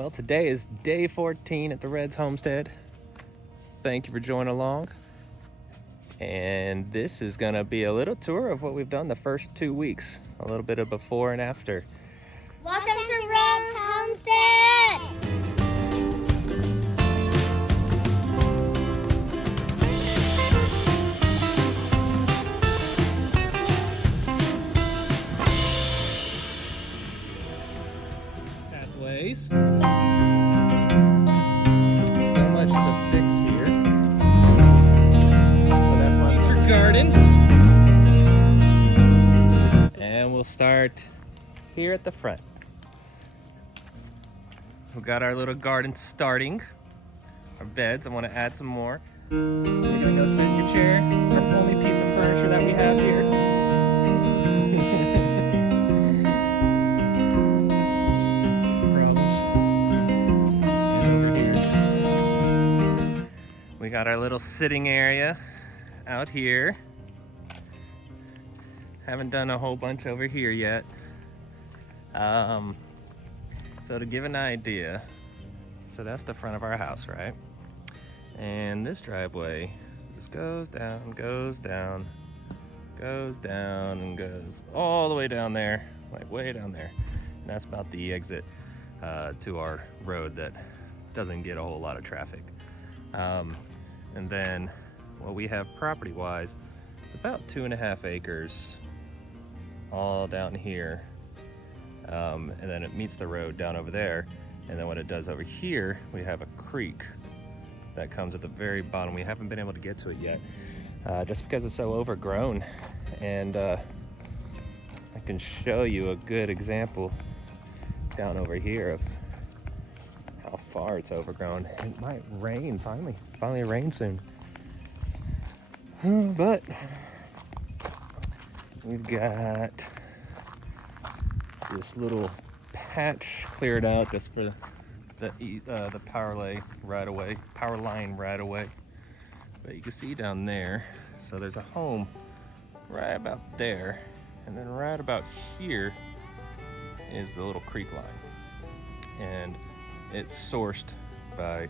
Well, today is day 14 at the Reds homestead. Thank you for joining along. And this is gonna be a little tour of what we've done the first 2 weeks. A little bit of before and after. Welcome to Reds homestead! Pathways. So much to fix here. But that's my future garden. And we'll start here at the front. We've got our little garden starting. Our beds, I want to add some more. You're gonna go sit in your chair. Our only piece of furniture that we have here. We got our little sitting area out here. Haven't done a whole bunch over here yet. So to give an idea, so that's the front of our house, right? And this driveway just goes down, goes down, goes down, and goes all the way down there, like way down there. And that's about the exit to our road that doesn't get a whole lot of traffic. And then what we have property-wise, it's about 2.5 acres all down here. And then it meets the road down over there. And then what it does over here, we have a creek that comes at the very bottom. We haven't been able to get to it yet, just because it's so overgrown. And I can show you a good example down over here of how far it's overgrown. It might rain finally rain soon. But we've got this little patch cleared out just for the power line right away. But you can see down there, so there's a home right about there, and then right about here is the little creek line, and it's sourced by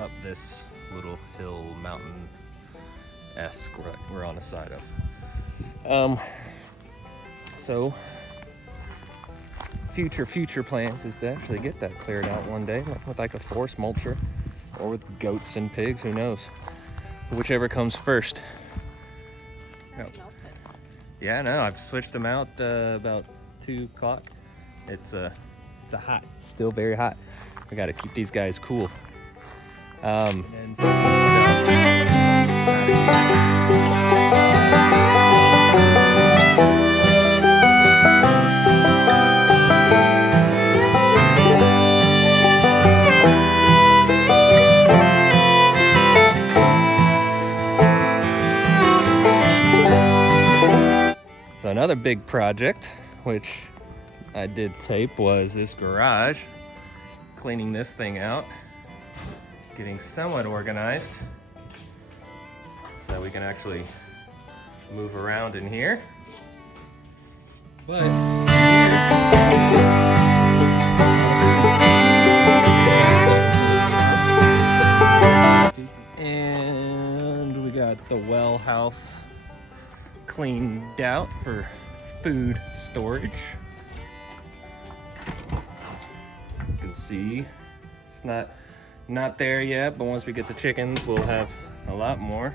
up this little hill mountain-esque we're on the side of. So future plans is to actually get that cleared out one day with like a forest mulcher or with goats and pigs, who knows, whichever comes first. Yeah, no, I've switched them out about 2 o'clock. It's hot, still very hot. We got to keep these guys cool. And then some of this stuff out of here. So another big project, which I did tape, was this garage. Cleaning this thing out, getting somewhat organized so that we can actually move around in here. But and we got the well house cleaned out for food storage. You can see it's not there yet, but once we get the chickens, we'll have a lot more.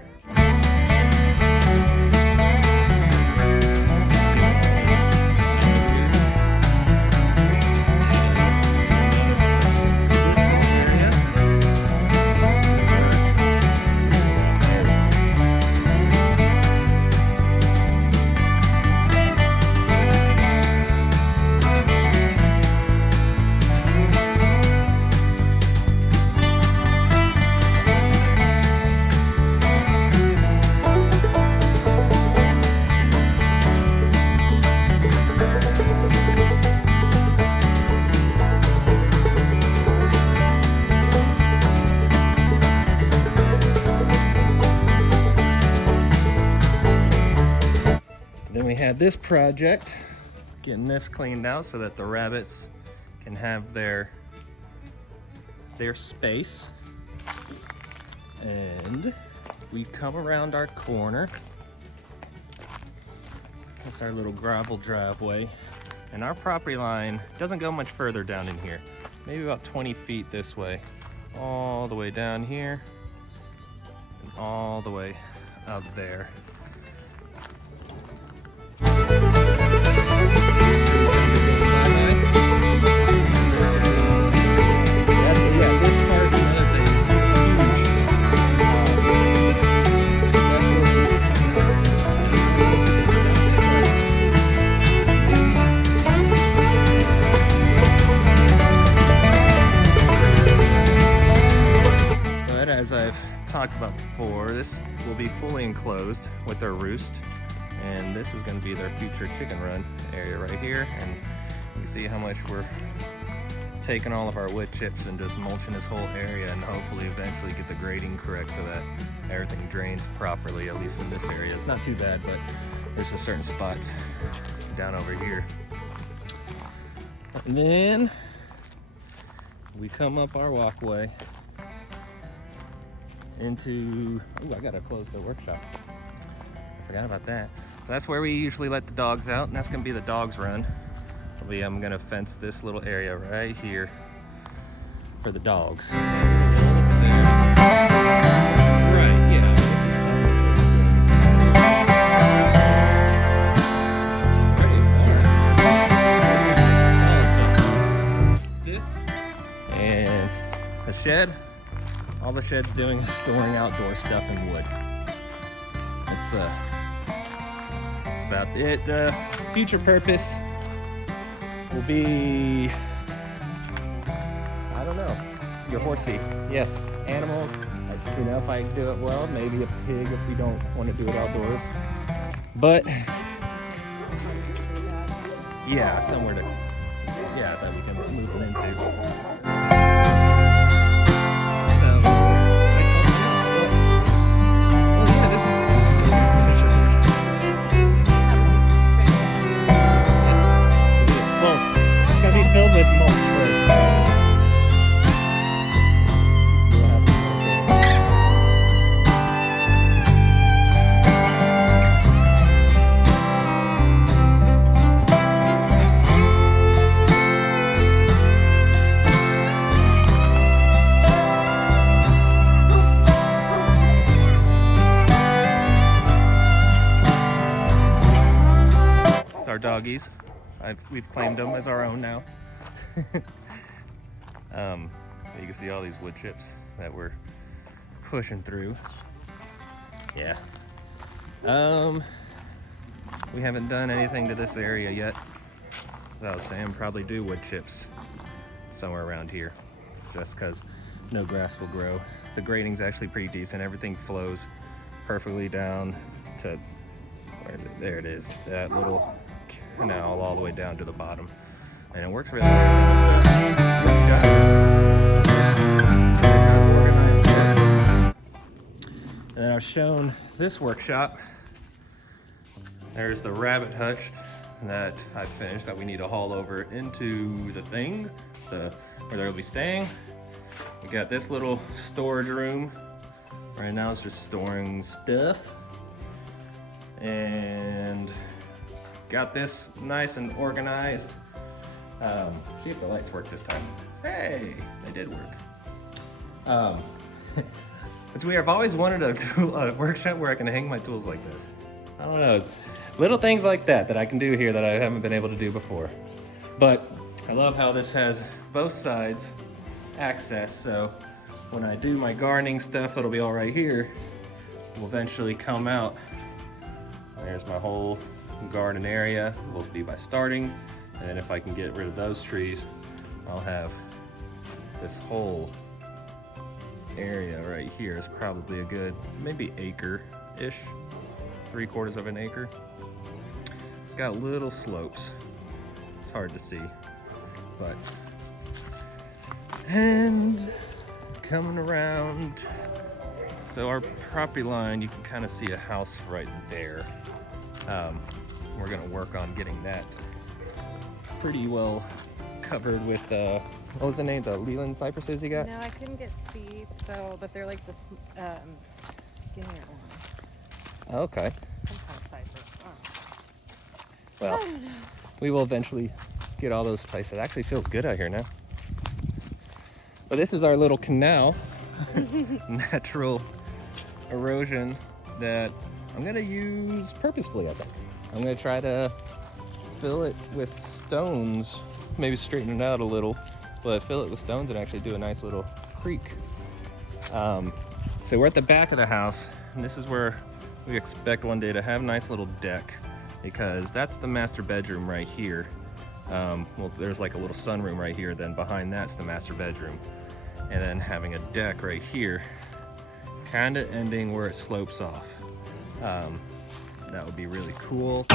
had this project, getting this cleaned out so that the rabbits can have their their space. And we come around our corner. That's our little gravel driveway. And our property line doesn't go much further down in here. Maybe about 20 feet this way. All the way down here. And all the way up there. As I've talked about before, this will be fully enclosed with their roost, and this is going to be their future chicken run area right here. And you can see how much we're taking all of our wood chips and just mulching this whole area, and hopefully eventually get the grading correct so that everything drains properly, at least in this area. It's not too bad, but there's just certain spots down over here. And then we come up our walkway into, I gotta close the workshop. I forgot about that. So that's where we usually let the dogs out, and that's gonna be the dogs run. I'm gonna fence this little area right here for the dogs. Right, yeah. This and the shed. All the shed's doing is storing outdoor stuff and wood. That's about it. Future purpose will be, I don't know, your horsey. Yes, animals. You know, if I do it well, maybe a pig if we don't want to do it outdoors. But yeah, somewhere that we can move it into. Filled with mulch first. It's our doggies. We've claimed them as our own now. You can see all these wood chips that we're pushing through. Yeah. We haven't done anything to this area yet. As I was saying, probably do wood chips somewhere around here, just because no grass will grow. The grading's actually pretty decent. Everything flows perfectly down to, where is it? There it is. That little canal all the way down to the bottom. And it works really well. And then I've shown this workshop. There's the rabbit hutch that I finished that we need to haul over into the thing, where they'll be staying. We got this little storage room. Right now it's just storing stuff. And got this nice and organized. See if the lights work this time. Hey, they did work. It's weird, I've always wanted a workshop where I can hang my tools like this. I don't know, it's little things like that I can do here that I haven't been able to do before. But I love how this has both sides access, so when I do my gardening stuff that'll be all right here, will eventually come out. There's my whole garden area, will be by starting, and then if I can get rid of those trees, I'll have this whole area right here is probably a good, maybe acre-ish, 3/4 of an acre. It's got little slopes. It's hard to see, but, and coming around, so our property line, you can kind of see a house right there. We're gonna work on getting that pretty well covered with what was the name? The Leland cypresses you got? No, I couldn't get seeds, but they're like the skinnier ones. Okay. Some kind of cypress. Well, we will eventually get all those places. It actually feels good out here now. But this is our little canal, natural erosion that I'm gonna use purposefully, I think. I'm gonna try to fill it with stones, maybe straighten it out a little, but fill it with stones and actually do a nice little creek. So we're at the back of the house, and this is where we expect one day to have a nice little deck, because that's the master bedroom right here. Well, there's like a little sunroom right here, then behind that's the master bedroom. And then having a deck right here, kind of ending where it slopes off. That would be really cool.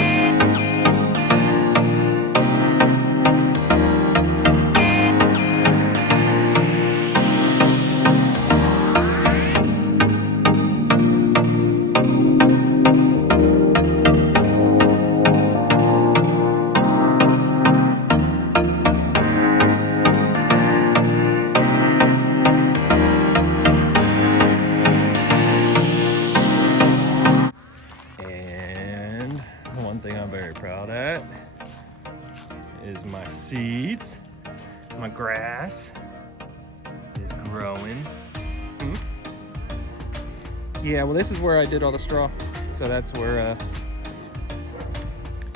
One thing I'm very proud at is my seeds. My grass is growing. Yeah, well, this is where I did all the straw. So that's where,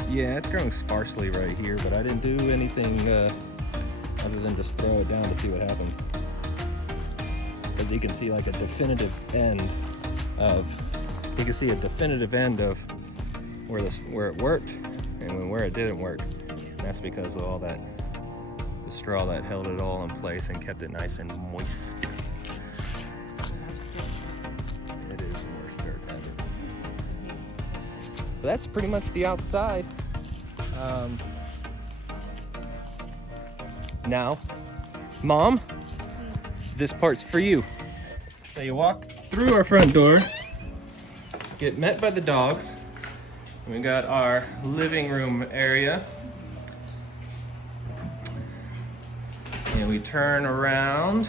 yeah, it's growing sparsely right here, but I didn't do anything other than just throw it down to see what happened. Because you can see like a definitive end of, where it worked and where it didn't work. And that's because of all that, the straw that held it all in place and kept it nice and moist. It is worse dirt ever. But that's pretty much the outside. Now, Mom, this part's for you. So you walk through our front door, get met by the dogs. We got our living room area. And we turn around.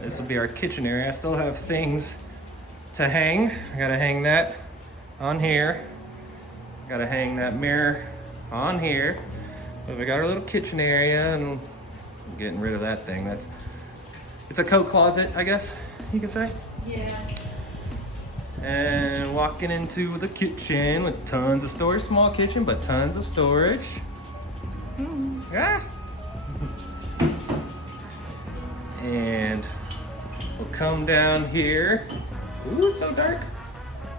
This will be our kitchen area. I still have things to hang. I gotta hang that on here. Gotta hang that mirror on here. But we got our little kitchen area, and I'm getting rid of that thing. It's a coat closet, I guess you could say. Yeah. And walking into the kitchen with tons of storage. Small kitchen, but tons of storage. Ah. And we'll come down here. Ooh, it's so dark.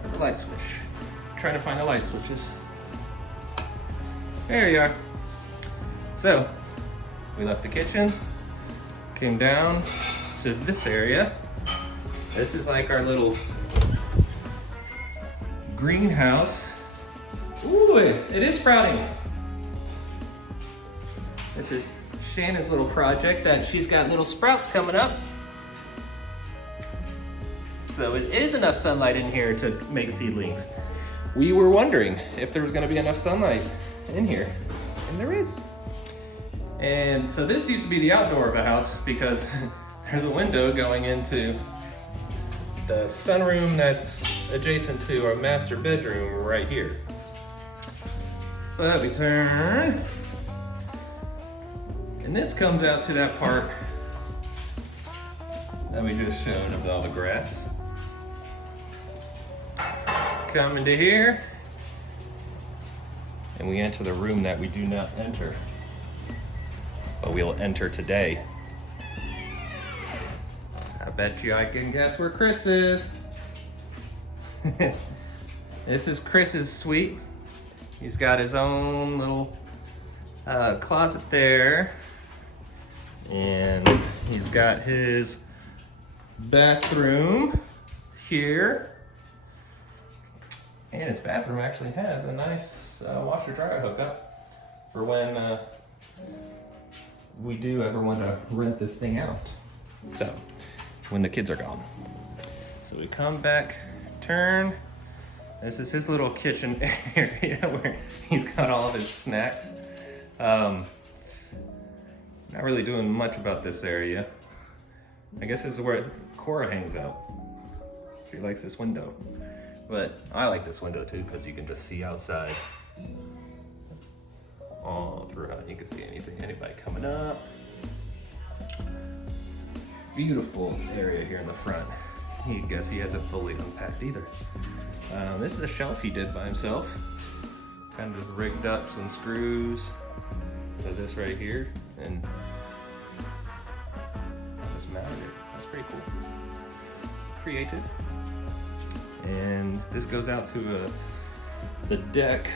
There's a light switch. I'm trying to find the light switches. There you are. So, we left the kitchen, came down to this area. This is like our little greenhouse. Ooh, it is sprouting. This is Shannon's little project that she's got little sprouts coming up. So it is enough sunlight in here to make seedlings. We were wondering if there was gonna be enough sunlight in here, and there is. And so this used to be the outdoor of the house because there's a window going into the sunroom that's adjacent to our master bedroom right here. But we turn, and this comes out to that part that we just showed of all the grass. Come into here, and we enter the room that we do not enter, but we'll enter today. I bet you I can guess where Chris is. This is Chris's suite. He's got his own little closet there, and he's got his bathroom here. And his bathroom actually has a nice washer dryer hookup for when we do ever want to rent this thing out. So, when the kids are gone. So we come back, turn. This is his little kitchen area where he's got all of his snacks. Not really doing much about this area. I guess this is where Cora hangs out. She likes this window. But I like this window too because you can just see outside all throughout. You can see anybody coming up. Beautiful area here in the front. I guess he hasn't fully unpacked either. This is a shelf he did by himself. Kind of just rigged up some screws to this right here and just mounted it. That's pretty cool. Creative. And this goes out to the deck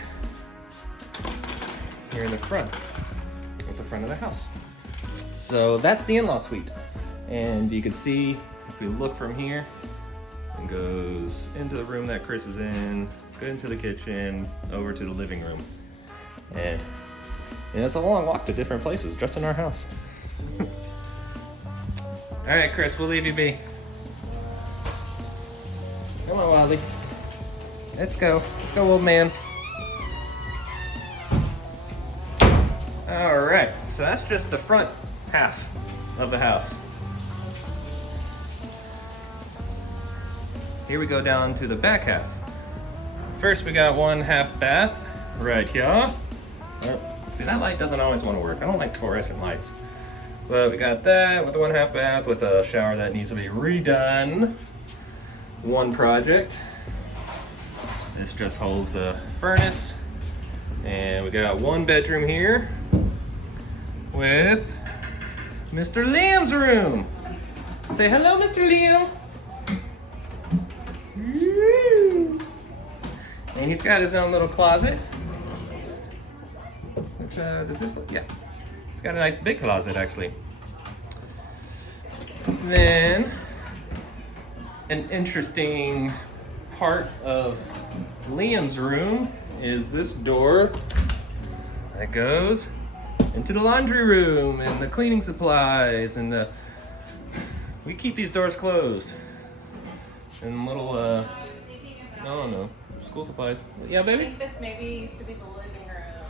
here in the front, at the front of the house. So that's the in-law suite. And you can see, if we look from here, it goes into the room that Chris is in, go into the kitchen, over to the living room. And it's a long walk to different places, just in our house. All right, Chris, we'll leave you be. Come on, Wally. Let's go, old man. All right, so that's just the front half of the house. Here we go down to the back half. First, we got 1/2 bath right here. Oh, see, that light doesn't always want to work. I don't like fluorescent lights. But we got that with the 1/2 bath with a shower that needs to be redone. One project. This just holds the furnace. And we got 1 bedroom here with Mr. Liam's room. Say hello, Mr. Liam. And he's got his own little closet. Which, does this look? Yeah. He's got a nice big closet, actually. Then, an interesting part of Liam's room is this door that goes into the laundry room and the cleaning supplies and we keep these doors closed. And little, I don't know, school supplies. Yeah, I baby? think this maybe used to be the living room.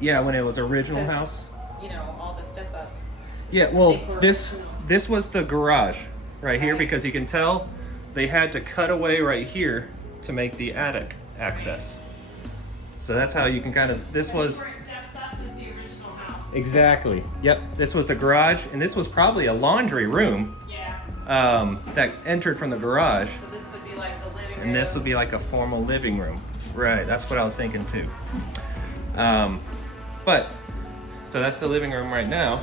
Yeah, when it was original house. You know, all the step ups. Yeah, well, Big work. this was the garage right here because you can tell they had to cut away right here to make the attic access. So that's how you can kind of, this was, Where it steps up is the original house. exactly, yep, this was the garage and this was probably a laundry room Yeah. that entered from the garage. So this would be like the living room. And this would be like a formal living room. Right, that's what I was thinking too. But, so that's the living room right now.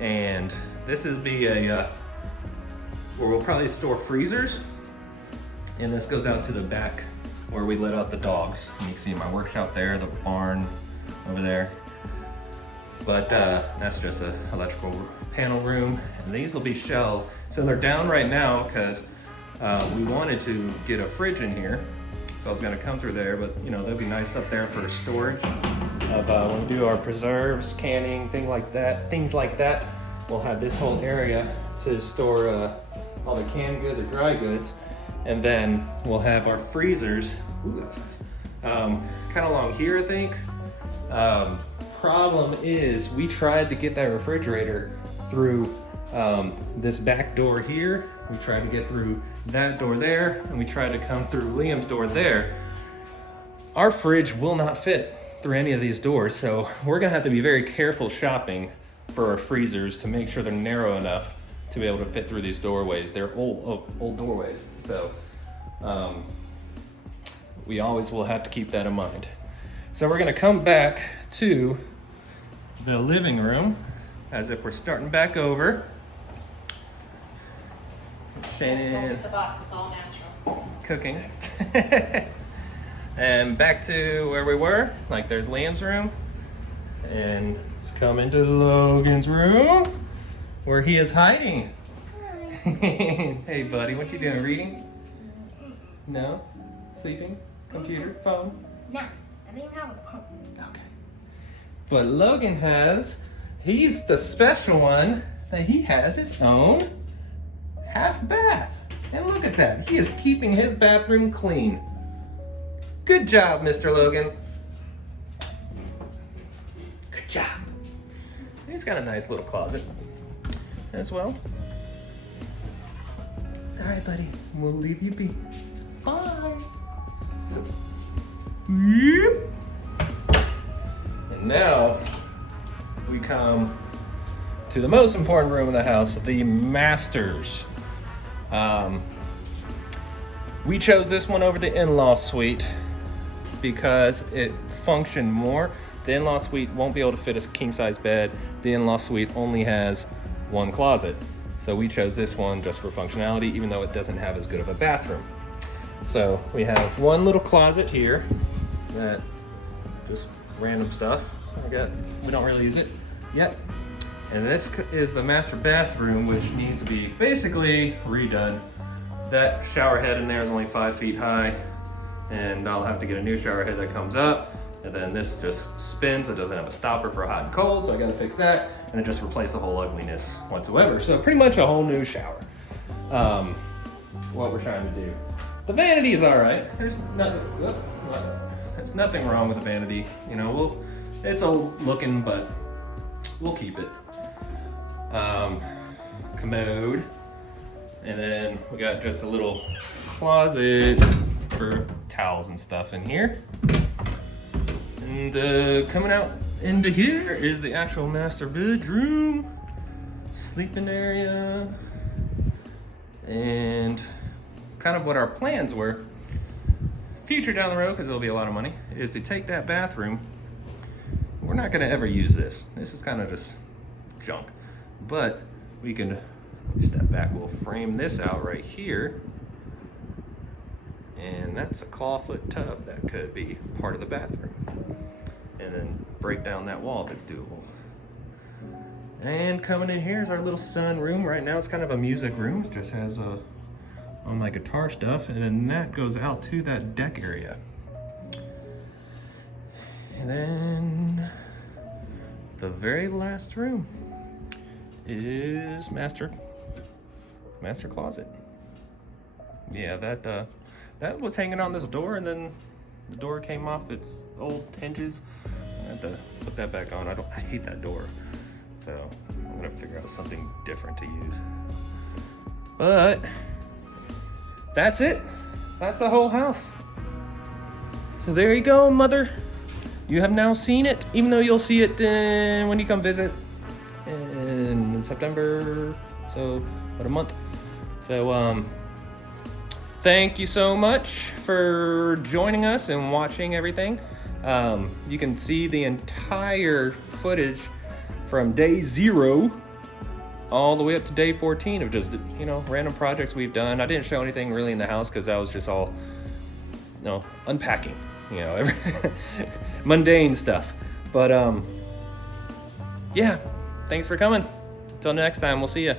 And this is be a, where we'll probably store freezers. And this goes out to the back where we let out the dogs. And you can see my workshop there, the barn over there. But that's just an electrical panel room. And these will be shelves. So they're down right now because we wanted to get a fridge in here. So I was gonna come through there, but you know, they'll be nice up there for storage of when we do our preserves, canning, things like that. We'll have this whole area to store all the canned goods or dry goods. And then we'll have our freezers. Ooh, that's nice. Kind of along here, I think. Problem is, we tried to get that refrigerator through this back door here. We tried to get through that door there, and we tried to come through Liam's door there. Our fridge will not fit through any of these doors, so we're gonna have to be very careful shopping for our freezers to make sure they're narrow enough to be able to fit through these doorways. They're old doorways, so we always will have to keep that in mind. So we're gonna come back to the living room as if we're starting back over. Don't Shannon hit the box, it's all natural. cooking. And back to where we were, like there's Liam's room. And let's come into Logan's room where he is hiding. Hey buddy, what you doing, reading? No? Sleeping? Computer? Phone? No, I don't even have a phone. Okay. But Logan he's the special one that he has his own half bath. And look at that, he is keeping his bathroom clean. Good job, Mr. Logan. Good job. He's got a nice little closet as well. All right, buddy, we'll leave you be. Bye. Yep. And now we come to the most important room in the house, the masters. We chose this one over the in-law suite because it functioned more. The in-law suite won't be able to fit a king-size bed. The in-law suite only has one closet. So we chose this one just for functionality, even though it doesn't have as good of a bathroom. So we have one little closet here that just random stuff. We don't really use it yet. And this is the master bathroom, which needs to be basically redone. That shower head in there is only 5 feet high, and I'll have to get a new shower head that comes up. And then this just spins. It doesn't have a stopper for hot and cold, so I gotta fix that. And it just replaced the whole ugliness whatsoever. So pretty much a whole new shower. What we're trying to do. The vanity is all right. There's nothing wrong with the vanity. You know, it's old looking, but we'll keep it. Commode. And then we got just a little closet for towels and stuff in here. And coming out into here is the actual master bedroom, sleeping area, and kind of what our plans were. Future down the road, because it'll be a lot of money, is to take that bathroom. We're not gonna ever use this. This is kind of just junk. But we can step back, we'll frame this out right here. And that's a clawfoot tub that could be part of the bathroom. And then break down that wall if it's doable. And coming in here is our little sun room. Right now it's kind of a music room. It just has all my guitar stuff. And then that goes out to that deck area. And then the very last room is master closet. Yeah, that was hanging on this door, and then the door came off its old hinges. I had to put that back on. I hate that door. So I'm gonna figure out something different to use. But that's it. That's the whole house. So there you go, mother. You have now seen it, even though you'll see it when you come visit in September. So about a month. So thank you so much for joining us and watching everything. You can see the entire footage from day 0 all the way up to day 14 of just, you know, random projects we've done. I didn't show anything really in the house because that was just all, you know, unpacking, you know, mundane stuff. But yeah, thanks for coming. Till next time, we'll see ya.